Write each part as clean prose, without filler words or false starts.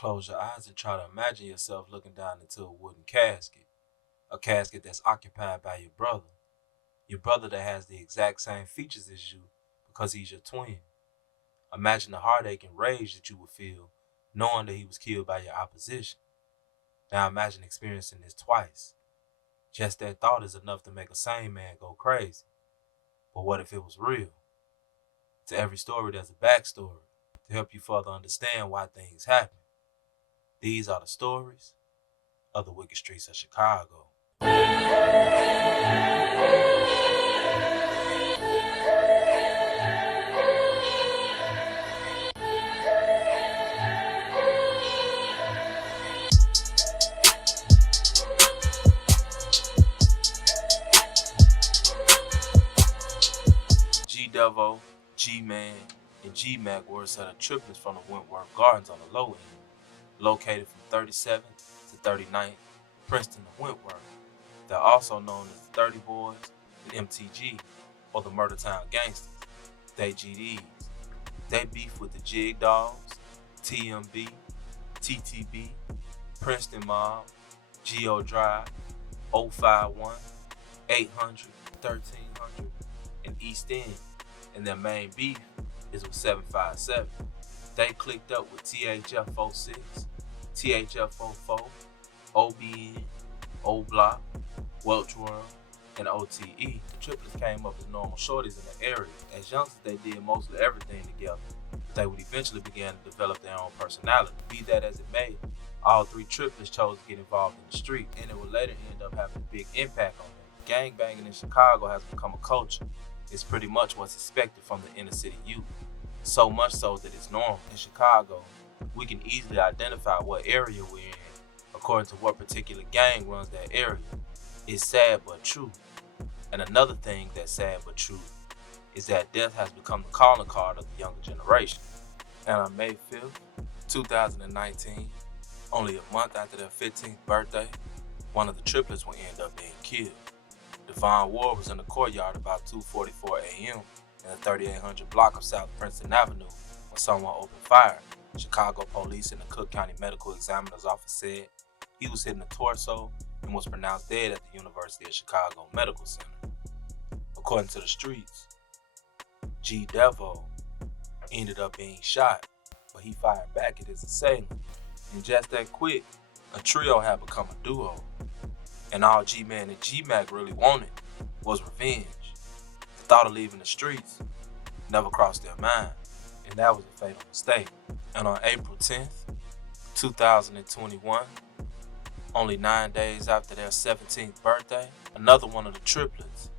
Close your eyes and try to imagine yourself looking down into a wooden casket, a casket that's occupied by your brother that has the exact same features as you because he's your twin. Imagine the heartache and rage that you would feel knowing that he was killed by your opposition. Now imagine experiencing this twice. Just that thought is enough to make a sane man go crazy. But what if it was real? To every story, there's a backstory to help you further understand why things happen. These are the stories of the wicked streets of Chicago. G-Devo, G-Man, and G-Mac were a set of triplets from the Wentworth Gardens on the low end, located from 37th to 39th, Princeton to Wentworth. They're also known as the 30 Boys, the MTG, or the Murder Town Gangsters. They GDs. They beef with the Jig Dogs, TMB, TTB, Princeton Mob, Geo Drive, 051, 800, 1300, and East End. And their main beef is with 757. They clicked up with THF 46, THF 44, OBN, O Block, Welch World, and OTE. The triplets came up as normal shorties in the area. As youngsters, they did mostly everything together, but they would eventually begin to develop their own personality. Be that as it may, all three triplets chose to get involved in the street, and it would later end up having a big impact on them. Gangbanging in Chicago has become a culture. It's pretty much what's expected from the inner city youth. So much so that it's normal. In Chicago, we can easily identify what area we're in according to what particular gang runs that area. It's sad but true. And another thing that's sad but true is that death has become the calling card of the younger generation. And on May 5th, 2019, only a month after their 15th birthday, one of the triplets will end up being killed. Devon Ward was in the courtyard about 2:44 a.m. in the 3800 block of South Princeton Avenue when someone opened fire. Chicago police and the Cook County Medical Examiner's Office said he was hit in the torso and was pronounced dead at the University of Chicago Medical Center. According to the streets, G-Devo ended up being shot, but he fired back at his assailant. And just that quick, a trio had become a duo. And all G-Man and G-Mac really wanted was revenge. The thought of leaving the streets never crossed their mind, and that was a fatal mistake. And on April 10th, 2021, only 9 days after their 17th birthday, another one of the triplets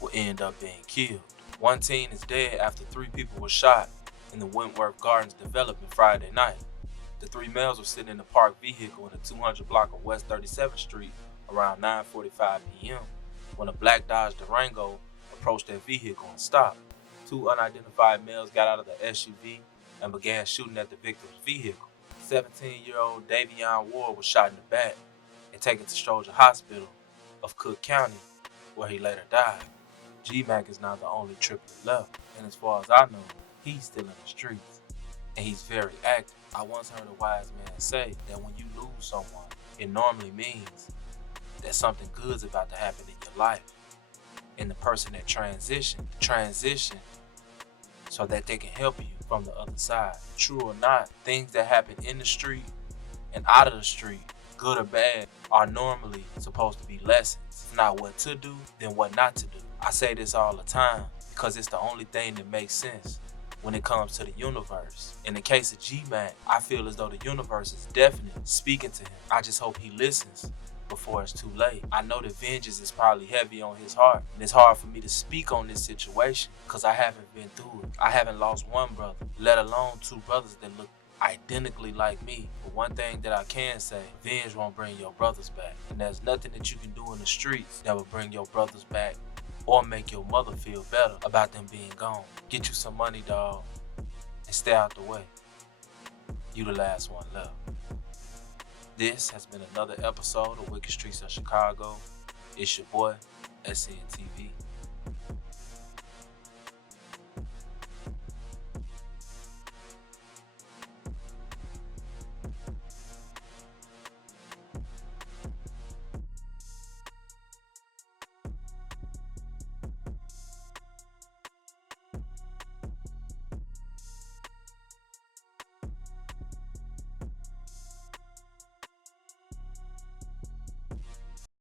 will end up being killed. One teen is dead after 3 people were shot in the Wentworth Gardens development Friday night. The 3 males were sitting in a parked vehicle in the 200 block of West 37th Street around 9:45 p.m. when a black Dodge Durango approached their vehicle and stopped. 2 unidentified males got out of the SUV and began shooting at the victim's vehicle. 17-year-old Davion Ward was shot in the back and taken to Stroger Hospital of Cook County, where he later died. G-Mac is now the only triplet left, and as far as I know, he's still in the streets, and he's very active. I once heard a wise man say that when you lose someone, it normally means that something good's about to happen in your life. And the person that transition so that they can help you from the other side. True or not, things that happen in the street and out of the street, good or bad, are normally supposed to be lessons. If not what to do, then what not to do. I say this all the time because it's the only thing that makes sense when it comes to the universe. In the case of G-Mac, I feel as though the universe is definitely speaking to him. I just hope he listens before it's too late. I know that vengeance is probably heavy on his heart, and it's hard for me to speak on this situation because I haven't been through it. I haven't lost one brother, let alone 2 brothers that look identically like me. But one thing that I can say, revenge won't bring your brothers back. And there's nothing that you can do in the streets that will bring your brothers back or make your mother feel better about them being gone. Get you some money, dawg, and stay out the way. You the last one left. This has been another episode of Wicked Streets of Chicago. It's your boy, SNTV.